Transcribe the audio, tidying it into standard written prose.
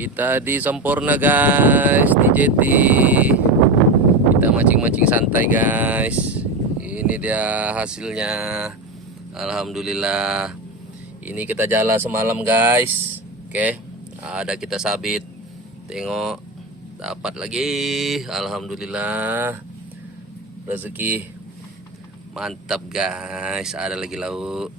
Kita di Sempurna guys, di Jeti. Kita mancing-mancing santai guys. Ini dia hasilnya. Alhamdulillah. Ini kita jala semalam guys. Oke, ada kita sabit. Tengok, dapat lagi. Alhamdulillah. Rezeki mantap guys. Ada lagi lauk.